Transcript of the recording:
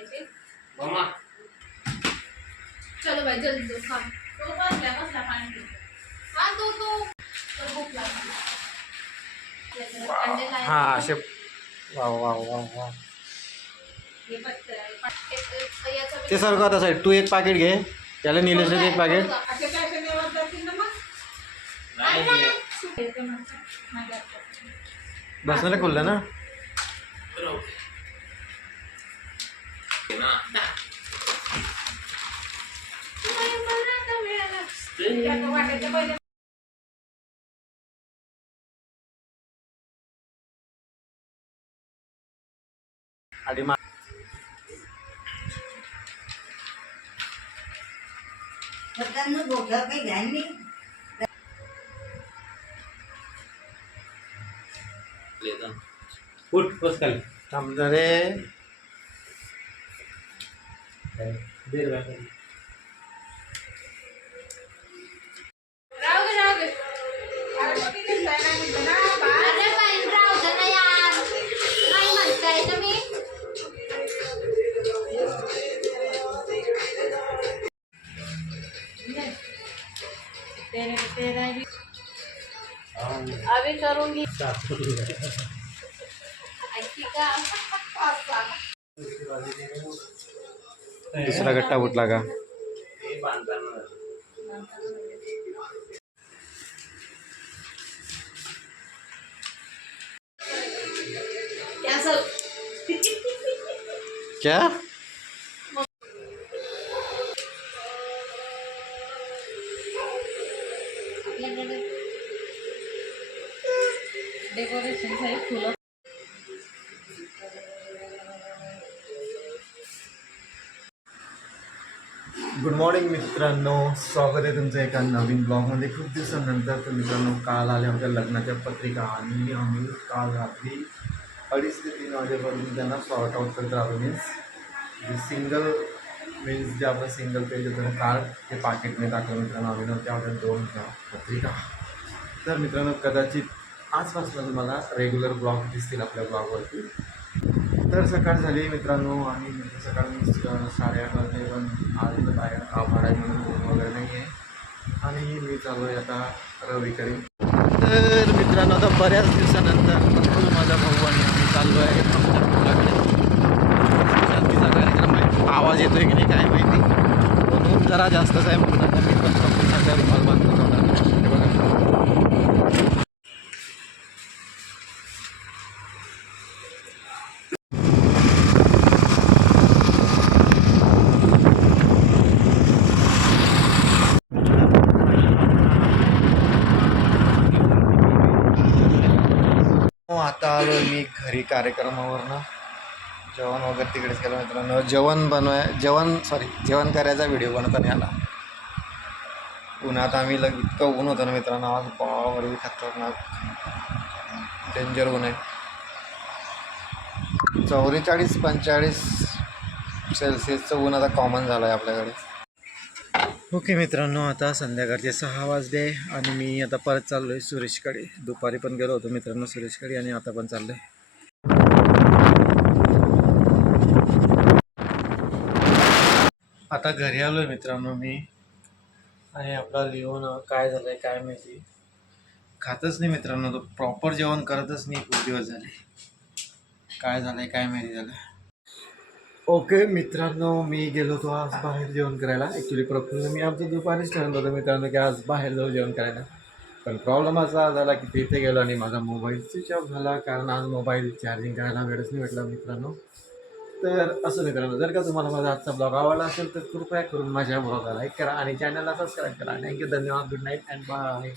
करायची मम्मा. चलो भाई जल्दी दो खा. तो कसला पाणी पितो. हा तो तर भूक लागली. हा असे वा वा वा वा. ते सारखं आता साईड तू एक पाकिट घे त्याला निलेश एक पाकिट. बसणार खुललं ना. आधी उठ बस खाली थांब रे. अभी करूंगी. दुसरा गट्टा उठला का. क्या डेकोरेशन साठी फुलं. गुड मॉर्निंग मित्रांनो, स्वागत आहे तुमचं एका नवीन ब्लॉगमध्ये. खूप दिवसानंतर तर मित्रांनो काल आल्या आमच्या लग्नाच्या पत्रिका आणि आम्ही काल रात्री 2:30 ते 3 वाजेपर्यंत त्यांना सॉर्ट आउट करत राहतो. जे सिंगल मीन्स जे आपलं सिंगल पेज होतं ना कार्ड ते पाकिटने टाकलं मित्रांनो आम्ही. नव्हत्या ऑर्डर 2 पत्रिका. तर मित्रांनो कदाचित आजपासून तुम्हाला रेग्युलर ब्लॉग दिसतील आपल्या ब्लॉगवरती. तर सकाळ झाली मित्रांनो आणि सकाळी 8:30 वाजले पण आज बाहेर आभाळ आहे म्हणून ऊन वगैरे नाही आहे आणि मी चालू आहे आता रविवारी. तर मित्रांनो आता बऱ्याच दिवसानंतर माझा भाऊ आणि आम्ही चाललो आहे शांतीचा कार्यक्रम आहे. आवाज येतोय की नाही काय माहिती म्हणून जरा जास्तच आहे म्हणून आता मी पण कंपनीचा रुमाल बांधतो तोंडाला. हे बघा आता आलो मी घरी कार्यक्रमावरनं. जेवण वगैरे तिकडेच केलं मित्रांनो. जेवण करायचा व्हिडिओ बनवता नाही आला. उन्हात आम्ही इतकं ऊन होतं ना मित्रांनो आज बावरी खतरनाक डेंजर ऊन आहे. 44-45 सेल्सिअसचं ऊन आता कॉमन झालं आहे आपल्याकडे. ओके मित्रांनो आता संध्याकाळचे 6 वाजले आणि मी आता परत चाललो आहे सुरेशकडे. दुपारी पण गेलो होतो मित्रांनो सुरेशकडे आणि आता पण चाललो आहे. आता घरी आलो आहे मित्रांनो मी आणि आपला लिओन काय झालं आहे काय माहिती खातच नाही मित्रांनो. तो प्रॉपर जेवण करतच नाही. खूप दिवस झाले. काय झालं आहे काय माहिती झालं. ओके मित्रांनो मी गेलो होतो आज बाहेर जेवण करायला. ॲक्च्युली प्रॉपर मी आमचं दुपारीच ठरवलं होतं मित्रांनो की आज बाहेर जाऊ जेवण करायला. पण प्रॉब्लेम असा झाला की तिथे गेलो आणि माझा मोबाईल स्विच ऑफ झाला कारण आज मोबाईल चार्जिंग करायला वेळच नाही भेटला मित्रांनो. तर असं मित्रांनो जर का तुम्हाला माझा आजचा ब्लॉग आवडला असेल तर कृपया करून माझ्या ब्लॉगला लाईक करा आणि चॅनलला सबस्क्राईब करा. थँक्यू, धन्यवाद, गुड नाईट अँड बाय.